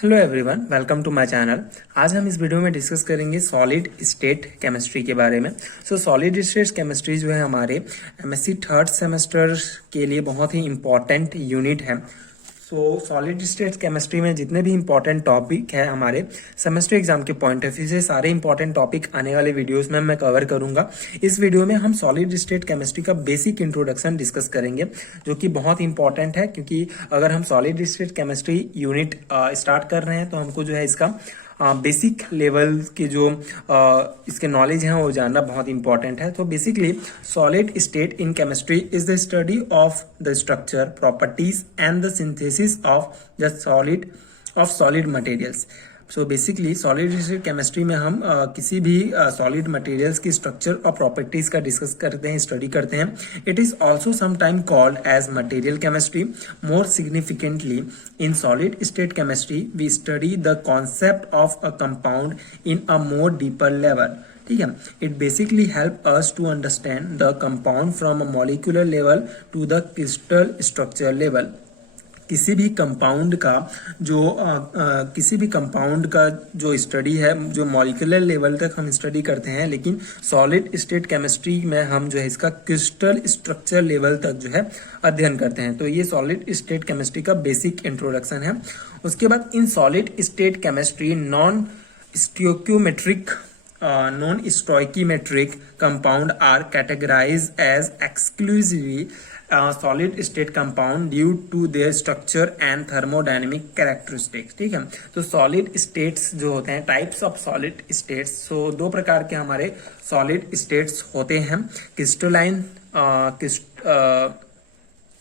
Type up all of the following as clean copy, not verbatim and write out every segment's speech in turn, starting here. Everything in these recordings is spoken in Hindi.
Hello everyone, welcome to my channel. आज हम इस वीडियो में डिस्कस करेंगे सॉलिड स्टेट केमिस्ट्री के बारे में। सॉलिड स्टेट केमिस्ट्री जो है हमारे एमएससी थर्ड सेमेस्टर के लिए बहुत ही इम्पॉर्टेंट यूनिट है। सॉलिड स्टेट केमिस्ट्री में जितने भी इम्पोर्टेंट टॉपिक है हमारे सेमेस्टर एग्जाम के पॉइंट ऑफ व्यू से सारे इंपॉर्टेंट टॉपिक आने वाले वीडियोस में मैं कवर करूंगा। इस वीडियो में हम सॉलिड स्टेट केमिस्ट्री का बेसिक इंट्रोडक्शन डिस्कस करेंगे, जो कि बहुत इंपॉर्टेंट है, क्योंकि अगर हम solid state chemistry unit start कर रहे हैं तो हमको जो है इसका बेसिक लेवल के जो इसके नॉलेज हैं वो जानना बहुत इंपॉर्टेंट है। तो basically solid state in chemistry is the study of the structure, properties and the synthesis of the solid materials. So basically solid state chemistry में हम किसी भी सॉलिड मटेरियल्स की स्ट्रक्चर और प्रॉपर्टीज का डिस्कस करते हैं, स्टडी करते हैं। It is also sometime called as material chemistry. More significantly in solid state chemistry we study the concept of a compound in a more deeper level. ठीक है, it basically help us to understand the compound from a molecular level to the crystal structure level. किसी भी कंपाउंड का जो स्टडी है, जो मॉलिक्यूलर लेवल तक हम स्टडी करते हैं, लेकिन सॉलिड स्टेट केमिस्ट्री में हम जो है इसका क्रिस्टल स्ट्रक्चर लेवल तक जो है अध्ययन करते हैं। तो ये सॉलिड स्टेट केमिस्ट्री का बेसिक इंट्रोडक्शन है। उसके बाद in solid state chemistry non stoichiometric compound are categorise as exclusively solid state compound due to their structure and thermodynamic characteristics. ठीक है, तो सॉलिड स्टेट्स जो होते हैं, types of solid states, so दो प्रकार के हमारे सॉलिड स्टेट्स होते हैं। Crystalline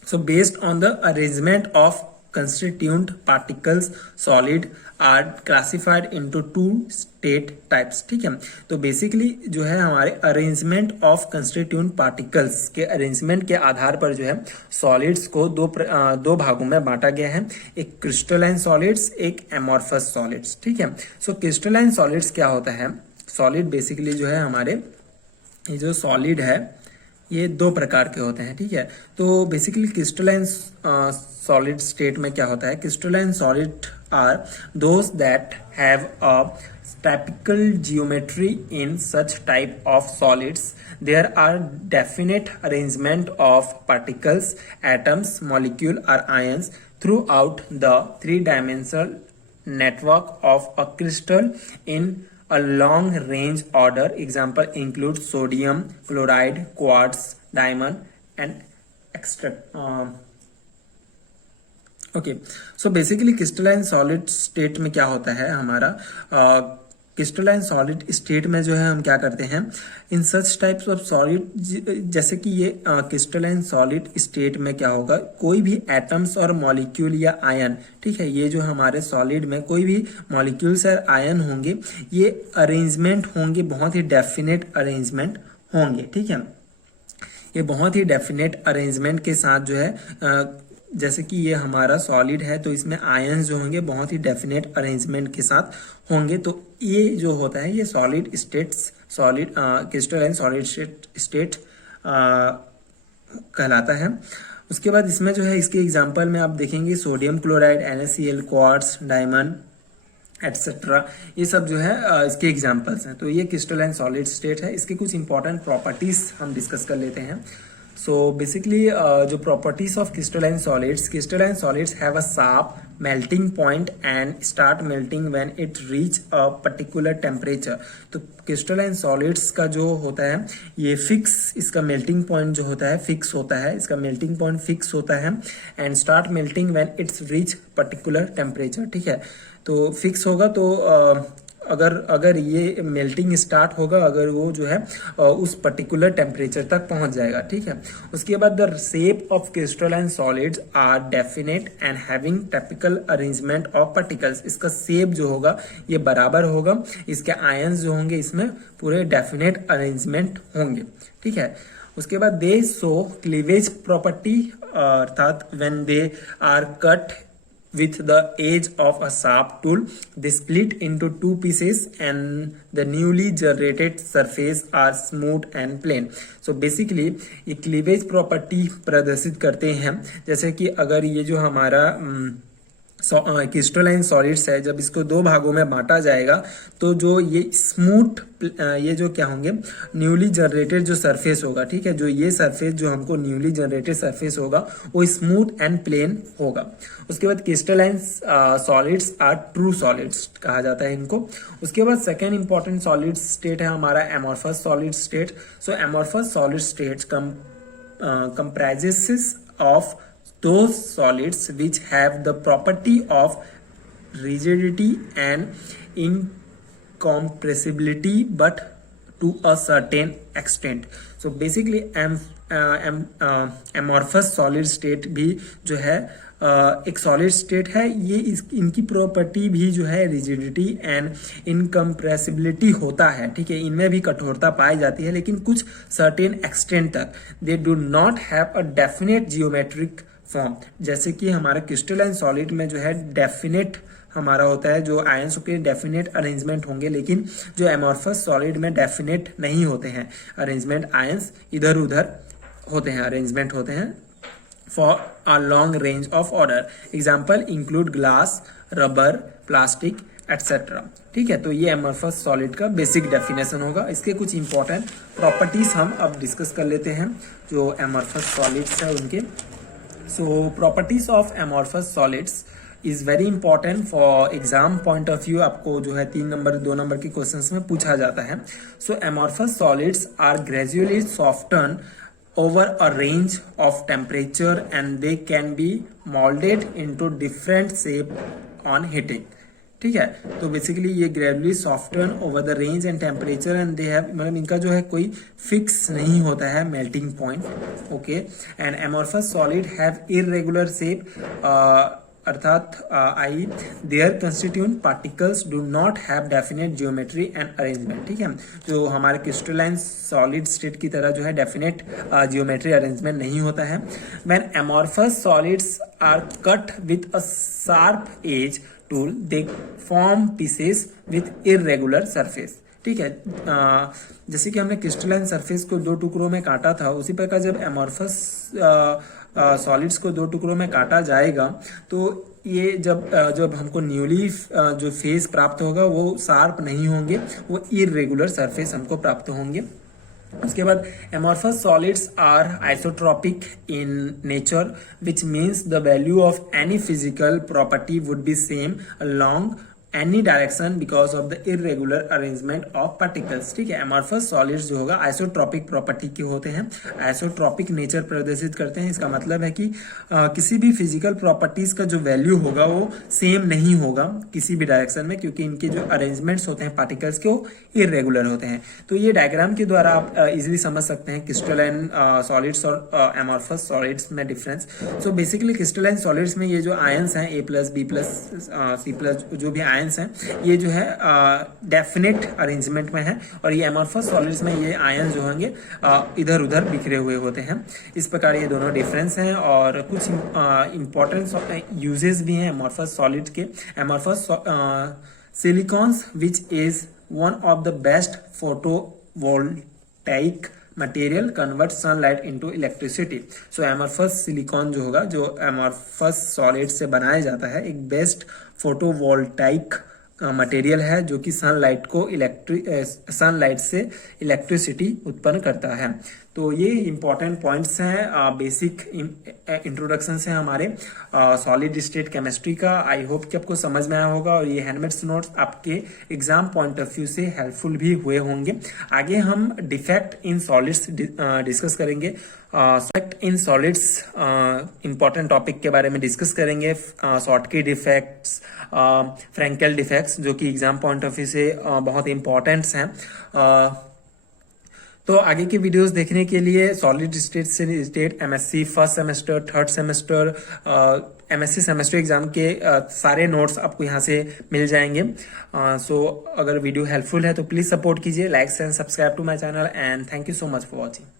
so based on the arrangement of constituent particles, solid are classified into two state types। ठीक है, तो बेसिकली जो है हमारे अरेंजमेंट ऑफ कंस्टिट्यूएंट पार्टिकल्स के अरेंजमेंट के आधार पर जो है सॉलिड्स को दो भागों में बांटा गया है। एक क्रिस्टलाइन सॉलिड्स, एक एमॉर्फस सॉलिड्स। ठीक है, सो क्रिस्टलाइन सॉलिड्स क्या होता है? सॉलिड बेसिकली जो है हमारे ये जो सॉलिड है ये दो प्रकार के होते हैं। ठीक है, तो बेसिकली क्रिस्टलाइन सॉलिड स्टेट में क्या होता है? Crystalline solid are those that have a typical geometry in such type of solids. There are definite arrangement of particles, atoms, molecule or ions throughout the three-dimensional network of a crystal in a long range order. Example include sodium chloride, quartz, diamond and extra. Okay, so basically crystalline solid state में क्या होता है हमारा? क्रिस्टलाइन सॉलिड स्टेट में जो है हम क्या करते हैं, इन सच टाइप्स ऑफ सॉलिड, जैसे कि ये क्रिस्टलाइन सॉलिड स्टेट में क्या होगा, कोई भी एटम्स और मॉलिक्यूल या आयन, ठीक है, ये जो हमारे सॉलिड में कोई भी मॉलिक्यूल्स और आयन होंगे, ये अरेंजमेंट होंगे, बहुत ही डेफिनेट अरेंजमेंट होंगे। ठीक है, ये बहुत ही डेफिनेट अरेंजमेंट के साथ जो है, जैसे कि ये हमारा सॉलिड है तो इसमें आयंस जो होंगे बहुत ही डेफिनेट अरेंजमेंट के साथ होंगे। तो ये जो होता है ये solid states, solid crystalline solid state कहलाता है। उसके बाद इसमें जो है इसके एग्जांपल में आप देखेंगे sodium chloride, NaCl, quartz, diamond etcetera, ये सब जो है इसके एग्जांपल्स हैं। तो ये क्रिस्टलाइन सॉलिड स्टेट है। इसके कुछ इंपॉर्टेंट प्रॉपर्टीज हम डिस्कस कर लेते हैं। So basically जो properties of crystalline solids have a sharp melting point and start melting when it reach a particular temperature। तो crystalline solids का जो होता है ये फिक्स, इसका melting point जो होता है फिक्स होता है, इसका melting point फिक्स होता है and start melting when it's reach particular temperature। ठीक है, तो फिक्स होगा तो अगर ये मेल्टिंग स्टार्ट होगा, अगर वो जो है उस पर्टिकुलर टेम्परेचर तक पहुंच जाएगा। ठीक है, उसके बाद the shape of crystalline solids are definite and having typical arrangement of particles. इसका शेप जो होगा ये बराबर होगा, इसके आयंस जो होंगे इसमें पूरे डेफिनेट अरेंजमेंट होंगे। ठीक है, उसके बाद दे शो क्लीवेज प्रॉपर्टी, अर्थात when they are cut with the edge of a sharp tool, they split into two pieces and the newly generated surface are smooth and plain। So basically ये cleavage property प्रदर्शित करते हैं, जैसे कि अगर ये जो हमारा क्रिस्टलाइन सॉलिड्स है, जब इसको दो भागों में बांटा जाएगा तो जो ये स्मूथ, ये जो क्या होंगे, न्यूली जनरेटेड जो सरफेस होगा, ठीक है, जो ये सरफेस जो हमको न्यूली जनरेटेड सरफेस होगा वो स्मूथ एंड प्लेन होगा। उसके बाद crystalline solids are true solids कहा जाता है इनको। उसके बाद सेकेंड इंपॉर्टेंट सॉलिड स्टेट है हमारा amorphous solid state. So amorphous solid state comprises of those solids which have the property of rigidity and incompressibility but to a certain extent. So basically amorphous solid state भी जो है एक सॉलिड स्टेट है, ये इनकी प्रॉपर्टी भी जो है रिजिडिटी एंड इनकम्प्रेसिबिलिटी होता है, ठीक है, इनमें भी कठोरता पाई जाती है लेकिन कुछ सर्टेन एक्सटेंट तक। They do not have a definite geometric form, जैसे कि हमारा क्रिस्टलाइन सॉलिड में जो है डेफिनेट हमारा होता है, जो आयंस के डेफिनेट अरेंजमेंट होंगे, लेकिन जो एमॉर्फस सॉलिड में डेफिनेट नहीं होते हैं अरेंजमेंट, आयंस इधर उधर होते हैं, अरेंजमेंट होते हैं for a long range of order. Example include glass, rubber, plastic, etc. ठीक है, तो ये एमॉर्फस सॉलिड का बेसिक डेफिनेशन होगा। इसके कुछ इंपॉर्टेंट प्रॉपर्टीज हम अब डिस्कस कर लेते हैं जो एमॉर्फस सॉलिड्स है उनके। So properties of amorphous solids is very important for exam point of view. आपको जो है 3 नंबर 2 नंबर के क्वेश्चंस में पूछा जाता है। So amorphous solids are gradually soften over a range of temperature and they can be molded into different shape on heating. ठीक है, तो बेसिकली ये gradually soften over the range and temperature and they have, मतलब इनका जो है कोई फिक्स नहीं होता है melting point. Okay, and amorphous solid have irregular shape, अर्थात ie their constituent particles do not have definite geometry and arrangement. ठीक है, जो हमारे क्रिस्टलाइन सॉलिड स्टेट की तरह जो है डेफिनेट जियोमेट्री अरेंजमेंट नहीं होता है। When amorphous solids are cut with a sharp edge tool they form pieces with irregular surface. ठीक है, जैसे कि हमने क्रिस्टलाइन सरफेस को 2 टुकड़ों में काटा था, उसी प्रकार जब एमॉर्फस सॉलिड्स को 2 टुकड़ों में काटा जाएगा तो ये जब हमको न्यूली जो फेस प्राप्त होगा वो शार्प नहीं होंगे, वो इररेगुलर सरफेस हमको प्राप्त होंगे। उसके बाद amorphous solids are isotropic in nature which means the value of any physical property would be same along any direction because of the irregular arrangement of particles. ठीक है, एमॉर्फस सॉलिड्स जो होगा आइसोट्रॉपिक प्रॉपर्टी के होते हैं, आइसोट्रॉपिक नेचर प्रदर्शित करते हैं। इसका मतलब है कि किसी भी फिजिकल प्रॉपर्टीज का जो वैल्यू होगा वो सेम नहीं होगा किसी भी डायरेक्शन में, क्योंकि इनके जो अरेंजमेंट्स होते हैं पार्टिकल्स के वो इररेगुलर होते हैं। तो ये डायग्राम के द्वारा आप इजिली समझ सकते हैं क्रिस्टलाइन सॉलिड्स और एमॉर्फस सॉलिड्स में difference. So basically crystalline solids में ये जो आयंस हैं A+, B+, C+, जो भी आयंस हैं, ये जो है डेफिनेट अरेंजमेंट में है, और ये एमॉर्फस सॉलिड्स में ये आयंस जो होंगे इधर उधर बिखरे हुए होते हैं। इस प्रकार ये दोनों डिफरेंस हैं और कुछ इंपॉर्टेंट यूजेस भी हैं एमॉर्फस सॉलिड के। Amorphous silicones which is one of the best photovoltaic material convert sunlight into electricity. So amorphous silicon जो होगा, जो एमॉर्फस सॉलिड से बनाया जाता है, एक बेस्ट फोटोवोल्टाइक मटेरियल है जो कि सनलाइट से इलेक्ट्रिसिटी उत्पन्न करता है। तो ये इंपॉर्टेंट पॉइंट्स हैं, बेसिक इंट्रोडक्शन हैं हमारे सॉलिड स्टेट केमिस्ट्री का। आई होप कि आपको समझ में आया होगा और ये हैंडमेड्स नोट्स आपके एग्जाम पॉइंट ऑफ व्यू से हेल्पफुल भी हुए होंगे। आगे हम डिफेक्ट इन सॉलिड्स डिस्कस करेंगे। Defect in solids important topic के बारे में डिस्कस करेंगे। शॉर्टकी डिफेक्ट्स, फ्रैंकेल डिफेक्ट्स, जो कि एग्जाम पॉइंट ऑफ व्यू से बहुत इंपॉर्टेंट्स हैं। तो आगे के वीडियोस देखने के लिए सॉलिड स्टेट से state MSc first semester, third semester, MSc semester exam के सारे नोट्स आपको यहाँ से मिल जाएंगे। सो अगर वीडियो हेल्पफुल है तो प्लीज सपोर्ट कीजिए, like and subscribe to my channel and thank you so much for watching.